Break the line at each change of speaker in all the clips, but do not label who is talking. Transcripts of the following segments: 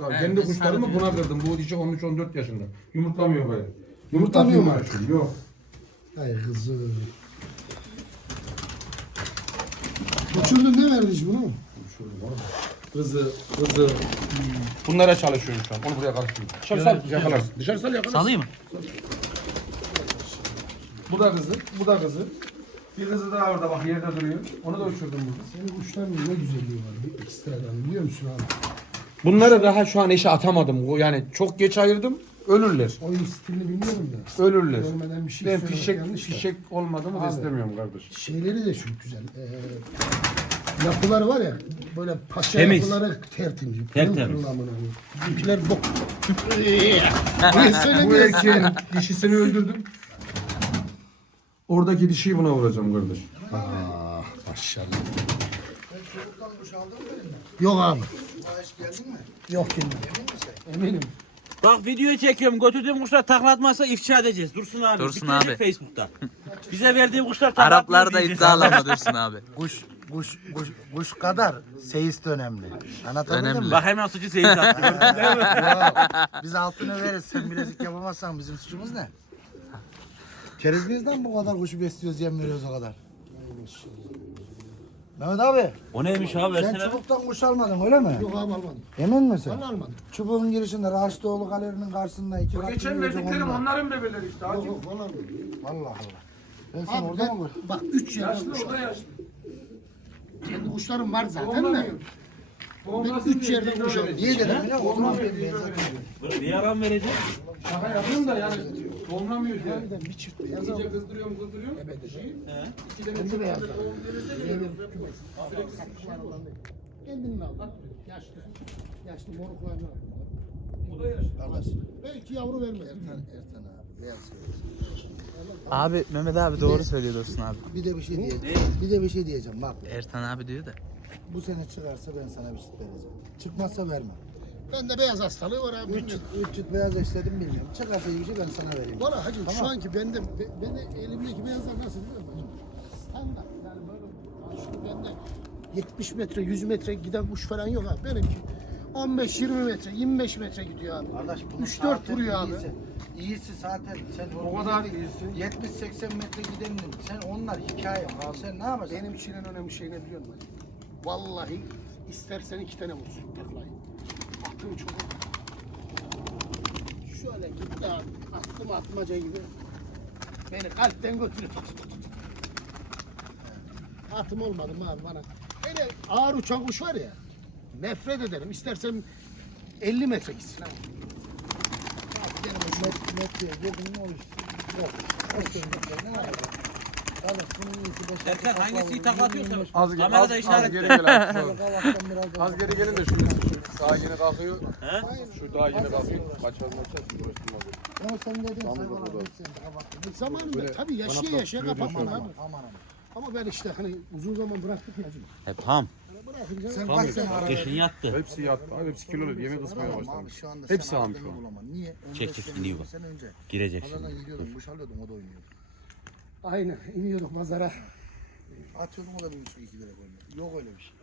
abi. Kendi kuşlarımı buna kırdım. Bu dişi 13-14 yaşında. Yumurtlamıyor böyle.
Yumurtlamıyor mu?
Yok.
Hayır kızım. Uçurdun ne vermiş bunu?
Kızı. Bunlara çalışıyorum şu an. Onu buraya karıştırıyorum. Dışarı sal yakalarsın. Dışarı sal yakalarsın.
Salayım mı?
Bu da kızı. Bir kızı daha orada bak yerde duruyor. Onu da uçurdum burada.
Senin kuşların ne güzelliği var. Bir ekstradan biliyor musun abi?
Bunları daha şu an eşe atamadım. Yani çok geç ayırdım. Ölürler.
Oyun stilini bilmiyorum da.
Ölürler.
Görmeden bir şey
Ben
söylemek yanlış da.
fişek olmadı mı da
Abi.
istemiyorum kardeş.
Şeyleri de çok güzel. Yapıları var ya böyle paça
Temiz.
yapıları tertemiz.
Tertemiz.
Bizimkiler bok.
Bu erkeğin dişisini öldürdüm. Oradaki dişiyi buna vuracağım kardeş.
Maşallah. Yok abi. Yok gelmedi. Eminim.
Bak videoyu çekiyorum. Götürdüğüm kuşlar taklatmazsa ifşa edeceğiz. Dursun abi.
Dursun
Bitirecek
abi.
Facebook'ta. Bize verdiği kuşlar taklatmıyor
Araplar da
diyeceğiz.
iddialama Dursun abi.
Kuş kadar seyis de önemli. Anlatabildim
Önemli.
mi?
Bak hemen suçu seyir attı. Gördün değil mi?
Biz altını veririz. Sen bilezik yapamazsan bizim suçumuz ne? Keriz bizden bu kadar kuşu besliyoruz, yem veriyoruz o kadar. Mehmet abi,
O neymiş abi?
sen
Versene.
çubuktan kuş almadın öyle mi?
Yok abi almadım.
Emin misin?
Ben almadım.
Çubuğun girişinde Raşitoğlu galerinin karşısında iki katlı
Geçen
bir
verdiklerim
onlar.
onların bebeleri işte.
Yok
Hacı.
yok almadım.
Allah Allah. Ben sen
Abi
orada mı
ben,
gör?
bak 3 yerden
Yaşlı
kuş
o da yaşlı.
kendi kuşlarım var zaten de.
Olmuyor.
Ben 3 yerden kuş alıyorum.
Niye dedim biliyor musun? O zaman ben
Bunu niye aram vereceğim?
Şaka yapıyorum da yani olmuyor diye.
Harbiden bir çift beyaz
İyice
aldım.
kızdırıyorum.
Kendi beyaz aldım. Kendini aldım. Yaşlı. Yaşlı moruklarını aldım.
Bu da yaşlı.
Kardeş.
Belki yavru vermez.
Ertan abi. Beyaz
Abi Mehmet abi doğru söylüyor Dursun abi.
Bir de bir şey diyeceğim. Bir de bir şey diyeceğim bak.
Ertan abi diyor da.
Bu sene çıkarsa ben sana bir süt vereceğim. Çıkmazsa vermem.
Bende beyaz hastalığı var abi.
3 süt beyaz istedim bilmiyorum. Çıkarsa iyi bir şey ben sana vereyim.
Var ha hacı şu
Tamam.
anki bende elimdeki beyazlar nasıl biliyor musun hacı? Standart yani böyle şu bende 70 metre 100 metre giden kuş falan yok abi. Benimki 15-20 metre 25 metre gidiyor abi.
Kardeş bunun
3-4
zaten
vuruyor abi.
İyisi zaten sen
O kadar iyisin.
70-80 metre gidenin sen onlar hikaye. Sen ne yapacaksın?
Benim için en önemli şey ne biliyor musun hacı? Vallahi istersen 2 tane vursun taklayı. Atım çok. Şöyle gitti abi. Attım atmaca gibi. Beni kalpten götürüyor. Atım olmadı mı abi bana. Hele ağır uçan kuş var ya. Nefret ederim. İstersen 50 metre gitsin abi.
Metreye girdin ne olur? Yok. Ne yapacak? Kardeş bunun iyisi 5
Erkan hangisiyi taklatıyorsa
Az
kamerada
geri
işaret
gel
ver.
abi. Az geri gelin de şurada. Daha yeni kalkıyor. Şu daha yeni kalkıyor. Kaçalım.
Ama sen dedin sen
Tamam,
bana
burada.
sen kapattın.
Zamanında tabii yaşaya kapatmalı abi.
Aman.
Ama ben işte hani uzun zaman bıraktık ya.
Hep ham.
Bırakınca
Sen kaç sene ara
Keşin yattı.
Hepsi yattı. Abi hepsi kilolu. Yemek ısmaya
Abi
başladı.
şu anda
Hepsi
sen
ağam şu
aklını
an.
bulamam. Niye?
Çek, çek, iniyor bak.
Sen önce.
Girecek
Pazardan
şimdi.
gidiyordun, kuş alıyordun, o da oynuyordu.
aynen iniyorduk pazara.
Atıyordum, o da bir buçuk 2 lira koymuyor. Yok öyle bir şey.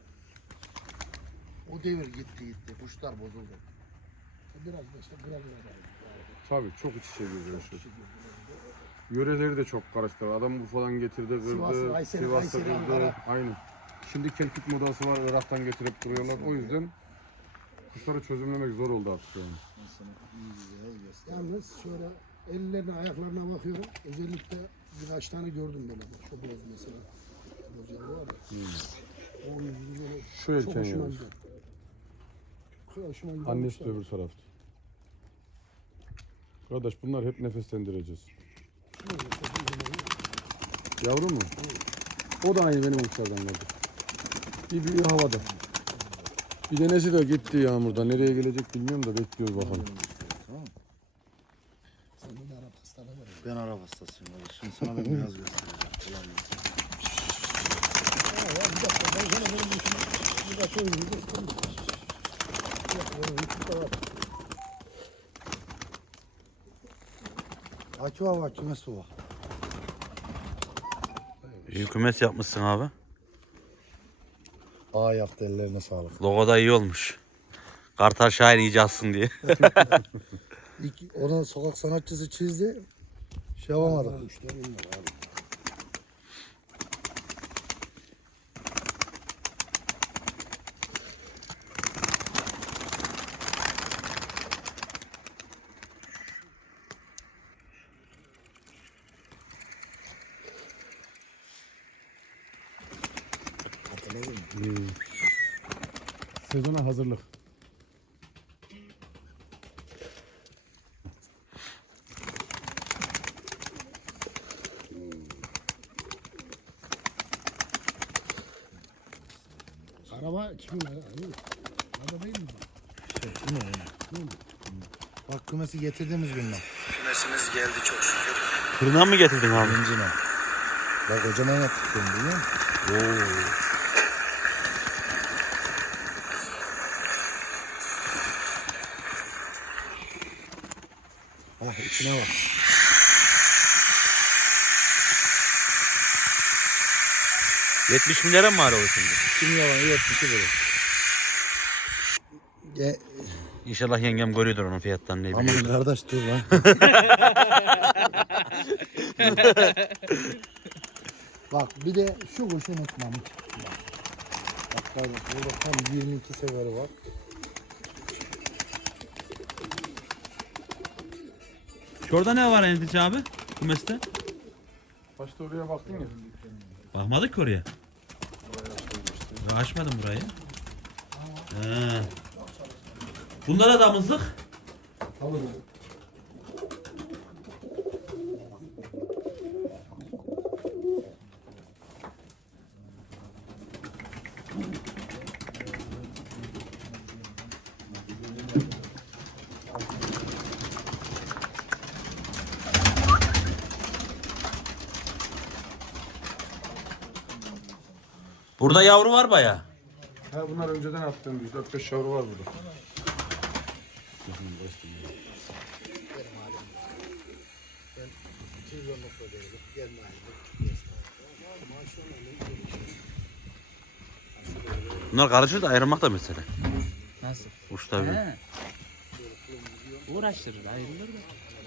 O devir gitti. Kuşlar bozuldu.
Biraz da işte gram
Tabii çok iç içe giriyor şu. Yöreleri de çok karıştı. Adam Urfa'dan getirdi, kırdı.
Sivas'ı, Kayseri,
Sivas'ta
Kayseri,
kırdı.
Ankara.
Aynen. Şimdi kelpik modası var. Irak'tan getirip duruyorlar. O yüzden kuşları çözümlemek zor oldu artık yani.
Sana iyi güzel göster.
Yalnız şöyle ellerine ayaklarına bakıyorum. Özellikle birkaç tane gördüm böyle. Şu boz mesela. Boz yavru var ya. Onun yüzü böyle
Şu
çok
erken
hoşuma
yavru.
gidiyor. Çok hoşuma gidiyor.
Annesi de öbür tarafta. Kardeş bunlar hep nefeslendireceğiz. Yavru mu? O da aynı benim kuşlardan geldi. Bir büyüğü havada. Bir denesi de gitti yağmurda. Nereye gelecek bilmiyorum da bekliyoruz bakalım.
Sende de Arap hastalığı var.
Ben araba hastasıyım. Şimdi sana ben biraz göstereceğim. Kolay gelsin.
Bir dakika ben sana benim bir dakika oyunu göstereyim. Bir dakika benim YouTube'da var.
Akü var bak, kümes bu bak.
İyi kümes yapmışsın abi.
Aa yaktı, ellerine sağlık.
Logo da iyi olmuş. Kartal Şahin iyice assın diye.
İlk ona sokak sanatçısı çizdi. Şey yapamadık.
Sezona hazırlık.
Araba kimin ya? Araba değil mi?
Bak kümesi getirdiğimiz günden.
Fırından mı getirdin abi?
Birincine. Bak kocaman yaptık bunu biliyor musun? Ah içine bak.
$70 milyara mı var o şimdi?
Kim yalan 70'i böyle.
İnşallah yengem görüyordur onun fiyattan ne bileyim.
Aman kardeş dur lan. Bak bir de şu kuşun etmemi. Bak kardeş burada tam 22 seferi var.
Şurada ne var Endici abi? Kümeste?
Başta oraya baktın ya.
Bakmadık ki oraya. Ben açmadım burayı. Ha. Bunlara damızlık. Burada yavru var baya.
Ha bunlar önceden attığım 4-5 yavru var burada.
Bunlar karışır da ayrılmak da mesele.
Nasıl?
Uçta bir.
He. Uğraştırır ayrılır da.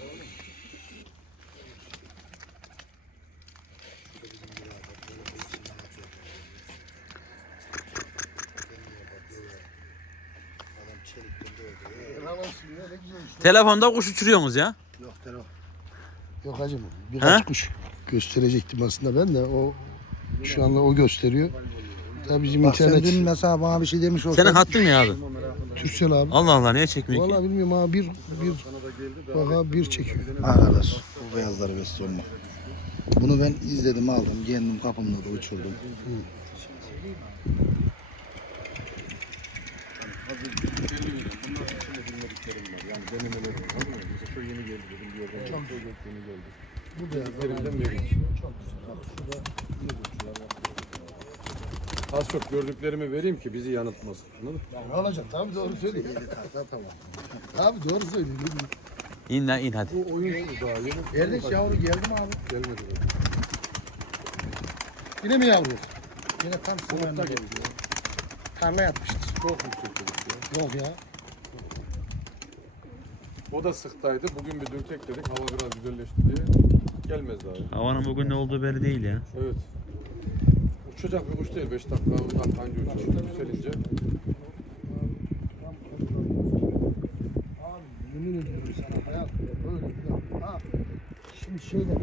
Telefonda kuş uçuruyorsunuz ya.
Yok telefon. Yok hacım birkaç kuş gösterecektim aslında ben de o şu anda o gösteriyor. Tabii bizim bak internet. Sen dün mesela bana bir şey demiş olsan.
Senin hattın ne abi?
Türksel abi.
Allah Allah niye çekmiyor ki?
Vallahi bilmiyorum abi bak abi bir çekiyor. Arkadaş bu beyazları besliyorum bak. Bunu ben izledim aldım kendim kapımda da uçurdum.
Bu beyazlarından beri. Az çok gördüklerimi vereyim ki bizi yanıltmasın. Anladın mı?
Ne olacak? Tabii doğru söylüyor. Tamam. Abi doğru söylüyor.
İn lan in hadi.
Bu oyunsuz daha yeni.
Kardeş yavru geldi mi abi?
Gelmedi.
Yine mi yavru?
Yine tam
Umut'ta
sınırında
geldi.
Tarla yapmıştır.
Çok yüksek dedik ya.
Yok ya.
O da sıktaydı. Bugün bir dürtek dedik. Hava biraz güzelleşti diye. Gelmez daha. Ya.
Havanın bugün ne olduğu belli değil ya.
Evet. Uçacak bir kuş değil. 5 dakika, 10 dakika anca uçuyor. Yükselince.
Abi yemin ediyorum sana hayat böyle bir laf. Ha. Şimdi şeyde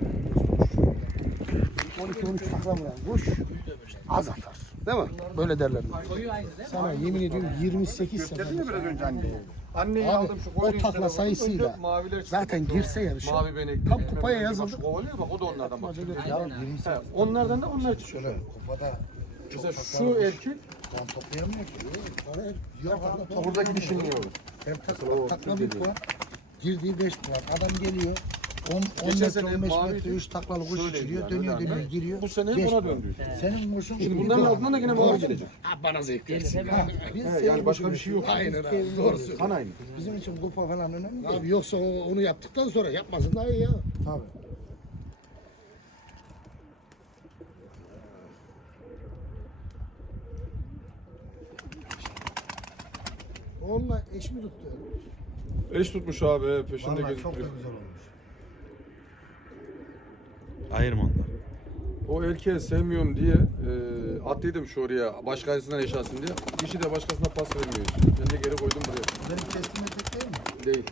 12-13 takla vuran kuş az atar. Değil mi? Böyle derler. Sana yemin ediyorum 28 sene.
Gösterdin ya biraz önce anneyi. Anneyi
Abi,
aldım şu koyun
o takla
içine
sayısıyla
bakınca maviler çıktı.
zaten girse yarışa.
Mavi benekli.
Tam kupaya yazıldı.
Bak, kovalıyor bak o da onlardan bak.
Ya,
He, onlardan da onlar çıkıyor.
Şöyle kupada
Mesela şu erkek
tam toplayamıyor ki.
Yok abi.
buradaki dişinin yavru.
Hem
o
takla bir puan. Girdiği 5 puan. Adam geliyor. 10
Geçen
metre,
sene
15
maviydi.
metre 3 taklalı kuş
Şöyleydi
uçuruyor.
yani,
Dönüyor
öyle
dönüyor
mi?
giriyor.
Bu sene
Beş
buna
puan.
döndü.
Senin kuşun
Şimdi bunların altından da yine mavi gelecek.
Ha, bana zevk versin.
Biz
He, yani başka bir şey yok.
Aynen abi. Doğru söylüyorsun.
Kan aynı.
Bizim için kupa falan önemli değil.
Abi yoksa onu yaptıktan sonra yapmasın daha iyi ya.
Tabii.
onunla eş mi tuttu?
Eş tutmuş abi peşinde
Vallahi çok da
gezdiriyor.
güzel olmuş.
Ayırma onları.
O erkeği sevmiyorum diye attıydım şu oraya başkasından eş alsın diye. Dişi de başkasına pas vermiyor. Ben de geri koydum buraya.
Benim kestiğim etek değil mi?
Değil.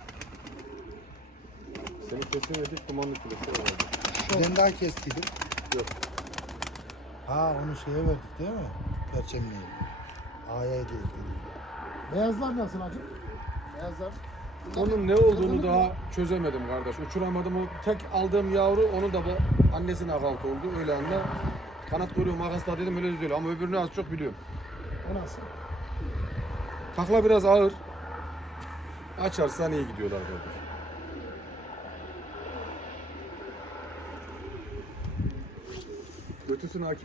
Senin kesin yedik dumanlı kilesi vardı.
Ben daha kestiydim.
Yok.
Ha onu şeye verdik değil mi? Perçemliğe. A'ya hediye ettik.
Beyazlar nasıl acı? Beyazlar.
Onun ne olduğunu daha çözemedim kardeş. Uçuramadım. O tek aldığım yavru onun da bu annesinin akalt oldu. Öyle anda kanat kuyruğu makasla dedim öyle düzüyor. Ama öbürünü az çok biliyorum.
O nasıl?
Takla biraz ağır. Açarsan iyi gidiyorlar kardeş. Götüsün Akif.